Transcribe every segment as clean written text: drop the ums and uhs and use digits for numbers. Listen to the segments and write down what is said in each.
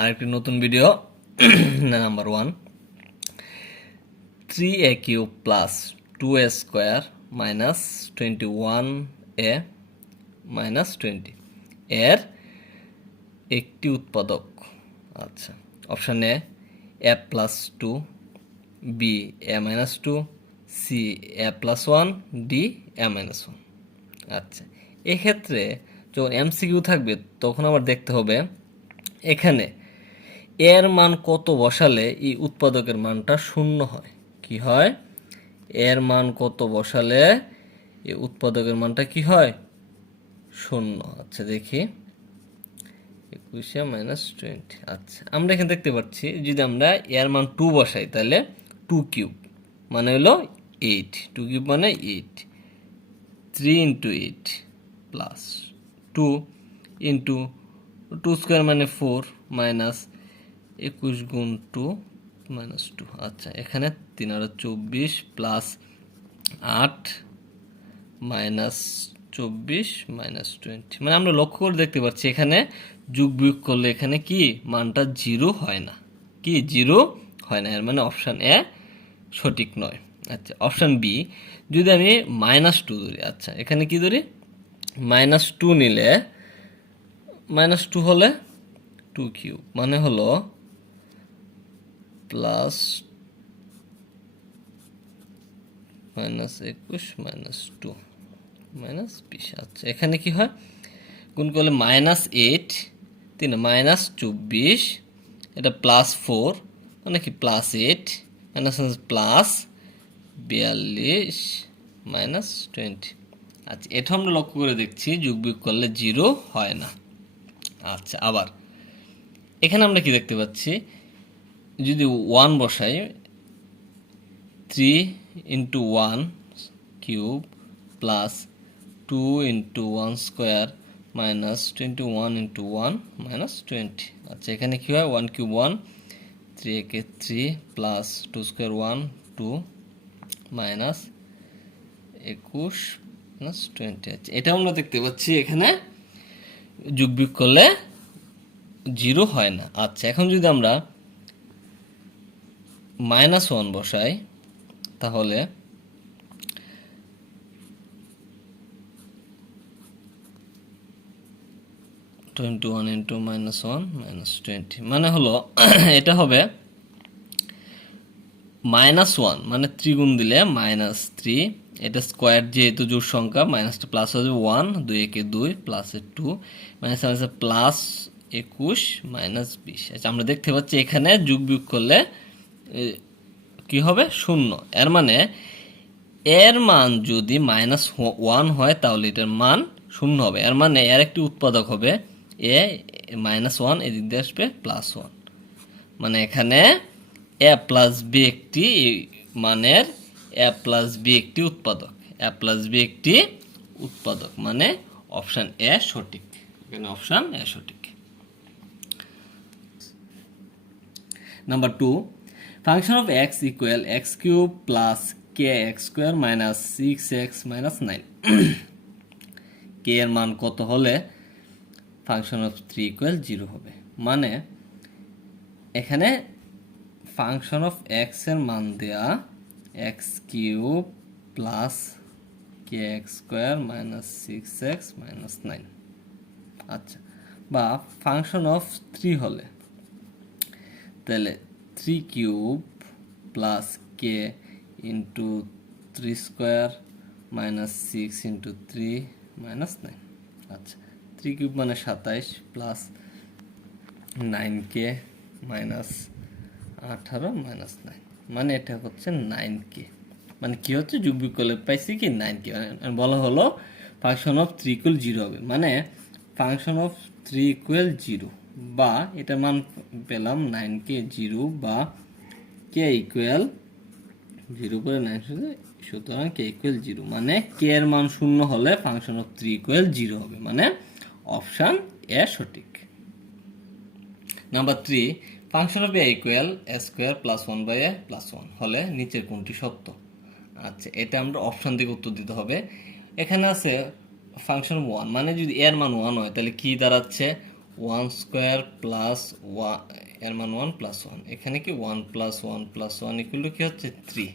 আরেকটি নতুন video number 1 3a³ plus 2a square minus 21a minus 20 এর একটি উৎপাদক। আচ্ছা, option A plus 2, B A minus 2, C A plus 1, D A minus 1। আচ্ছা, এক্ষেত্রে যখন MCQ থাকবে তখন আবার দেখতে হবে এখানে এর মান কত বসালে এই উৎপাদকের মানটা শূন্য হয়। কি হয়? এর মান কত বসালে এই উৎপাদকের মানটা কি হয়? শূন্য। আচ্ছা, দেখি 21 মাইনাস 20। আচ্ছা, আমরা এখানে দেখতে পাচ্ছি যদি আমরা এর মান 2 বসাই তাহলে 2³ মানে হলো 8, 2³ মানে 8, 3 ইন্টু 8 প্লাস 2 ইন্টু 2 স্কোয়ার মানে 4 মাইনাস 21 গুণ 2 মাইনাস 2। আচ্ছা, এখানে 3 আর 24 প্লাস 8 মাইনাস 24 মাইনাস 20। মানে আমরা লক্ষ্য করে দেখতে পাচ্ছি এখানে যোগ বিয়োগ করলে এখানে কি মানটা 0 হয় না। কি 0 হয় না, এর মানে অপশান এ সঠিক নয়। আচ্ছা, অপশান বি যদি আমি -2 ধরি। আচ্ছা, এখানে কি ধরি? -2 নিলে -2 হলে 2³ মানে হলো প্লাস -21 মাইনাস 2 মাইনাস 20। আচ্ছা, এখানে কি হয়? গুণ করলে -8 3 -24 এটা +4 মানে কি +8 মাইনাস প্লাস 42 মাইনাস 20। আচ্ছা, এটা আমরা লক্ষ্য করে দেখছি যোগ বিয়োগ করলে 0 হয় না। আচ্ছা, আবার এখানে আমরা কি দেখতে পাচ্ছি যদি 1 বসাই 3 into 1 cube plus 2 into 1 square minus 21 into 1 minus 20। আচ্ছা, এখানে কী হয়? 1³ 1, 3 একে 3 প্লাস 2 স্কোয়ার 1 2 মাইনাস 21 মাইনাস 20। আচ্ছা, এটা আমরা দেখতে পাচ্ছি এখানে যোগ বিয়োগ করলে 0 হয় না। আচ্ছা, এখন যদি আমরা -1 বসাই তাহলে 21 ইন্টু -1 মাইনাস 20 মানে হলো এটা হবে -1 মানে 3 গুণ দিলে -3, এটা স্কোয়ার যেহেতু জোড় সংখ্যা মাইনাসটা প্লাস হয়ে যাবে 1, 2 একে 2 প্লাসের 2 মাইনাস আছে প্লাস 21 মাইনাস 20। আচ্ছা, আমরা দেখতে পাচ্ছি এখানে যোগ বিয়োগ করলে কি হবে? 0। এর মানে এর মান যদি -1 হয় তাহলে এটার মান 0 হবে। এর মানে এর একটি উৎপাদক হবে এ -1, এদিক দিয়ে আসবে +1। মানে এখানে এ প্লাস বি একটি মানের এ প্লাস বি একটি উৎপাদক, এ প্লাস বি একটি উৎপাদক মানে অপশান এ সঠিক। এখানে অপশান এ সঠিক। Number 2 function of x equal x³ plus kx² minus 6x minus 9। k এর মান কত হলে ফাংশন অফ 3 ইকুয়াল 0 হবে? মানে এখানে ফাংশন অফ x এর মান দেয়া x³ plus kx² minus 6x minus 9। আচ্ছা, বা ফাংশন অফ 3 হলে তাহলে 3³ plus k into 3 square minus 6 into 3 minus 9। আচ্ছা, 3³ মানে 27 প্লাস 9k মাইনাস 18 মাইনাস 9 মানে এটা হচ্ছে 9k। মানে কি হচ্ছে? যোগ বিয়োগ করলে পাইছি কি 9k। মানে বলা হলো ফাংশন অফ 3 ইকুয়াল 0 হবে। মানে ফাংশন অফ 3 ইকুয়াল 0 বা এটার মান পেলাম 9k 0 বা k ইকুয়াল 0 করে 9 সুতরাং k ইকুয়াল 0 মানে k এর মান 0 হলে ফাংশন অফ 3 ইকুয়াল 0 হবে। মানে অপশান এ সঠিক। Number 3 function of A equal A square plus 1/a plus 1 হলে নিচের কোনটি সত্য? আচ্ছা, এটা আমরা অপশান থেকে উত্তর দিতে হবে। এখানে আছে ফাংশন 1 মানে যদি এর মান 1 হয় তাহলে কি দাঁড়াচ্ছে? ওয়ান স্কোয়ার প্লাস ওয়ান, এর মান ওয়ান প্লাস ওয়ান, এখানে কি one plus one plus one equal to কি হচ্ছে থ্রি,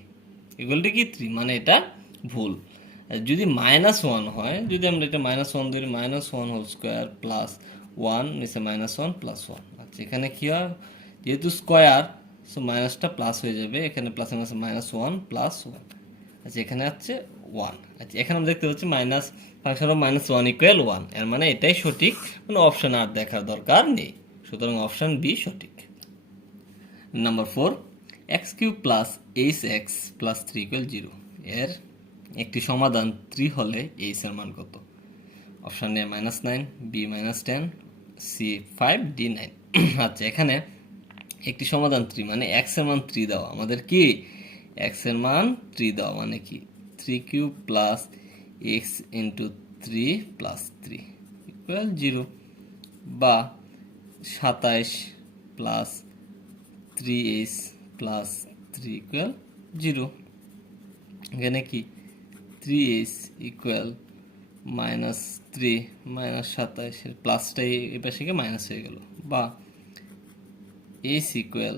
ইকুয়াল টু কি থ্রি, মানে এটা ভুল। আর যদি মাইনাস ওয়ান হয়, যদি আমরা এটা মাইনাস ওয়ান ধরি, minus one whole square plus one নিচে মাইনাস ওয়ান প্লাস ওয়ান। আচ্ছা এখানে কি হয়, যেহেতু স্কোয়ার সো মাইনাসটা প্লাস হয়ে যাবে, এখানে plus minus minus one plus one. আচ্ছা এখানে হচ্ছে ওয়ান। আচ্ছা এখানে আমরা দেখতে পাচ্ছি minus function of minus one equal one, এর মানে এটাই সঠিক, মানে অপশন আর দেখার দরকার নেই, সুতরাং অপশন বি সঠিক। Number 4, x cube plus h x plus three equal zero, এর একটি সমাধান 3 হলে এইচ এর মান কত? Option A -9, B -10, C 5, D 9। আচ্ছা এখানে একটি সমাধান 3 মানে এক্স এর মান 3 দেওয়া, আমাদের কি এক্স এর মান 3 দেওয়া, মানে কি 3 cube plus x into 3 plus 3 equal 0, বা 27 প্লাস 3h প্লাস 3 ইকুয়াল 0। এখানে কি 3h ইকুয়াল -3 -27, এর প্লাসটাই এই পাশে গিয়ে মাইনাস হয়ে গেল, বা h ইকুয়াল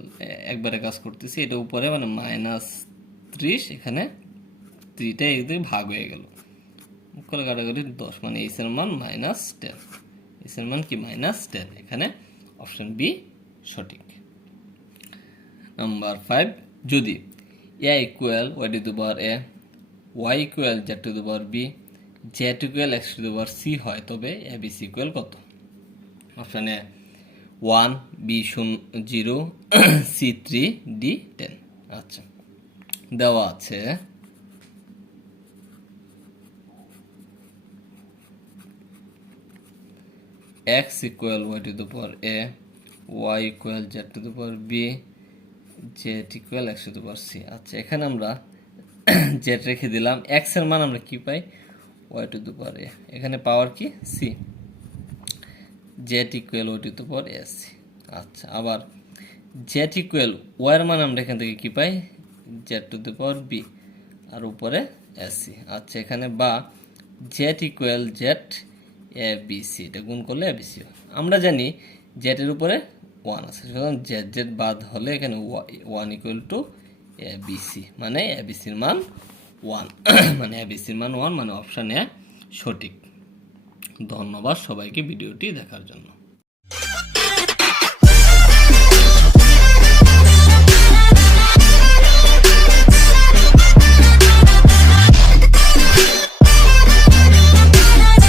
একবারে কাজ করতেছি, এটা উপরে মানে -30, এখানে 3টা একদিকে ভাগ হয়ে গেল, করে কাটাকাটি 10, মানে h এর মান -10, h এর মান কি -10, এখানে অপশন বি সঠিক। নাম্বার 5, যদি a equal y to the power a, y equal z to the power b, z equal x to the power c হয়, তবে a b c ইকুয়াল কত? অপশন এ 1, b 0, c 3, d 10। আচ্ছা দেওয়া আছে x equal y to the power a, y equal z to the power b, z equal x to the power c। আচ্ছা এখানে আমরা z রেখে দিলাম, x এর মান আমরা কি পাই y to the power a, এখানে পাওয়ার কি c, z equal y to the power a c। আচ্ছা আবার z ইকুয়াল y এর মান আমরা এখান থেকে কি পাই z to the power b, আর উপরে a c। আচ্ছা এখানে বা z equal z a b c, এটা গুণ করলে a b c হয়। আমরা জানি z এর উপরে 1 আছে, সুতরাং z z বাদ হলে এখানে 1 equal to a b c, মানে a b c এর মান 1, মানে a b c এর মান 1, মানে অপশন এ সঠিক। ধন্যবাদ সবাইকে ভিডিওটি দেখার জন্য।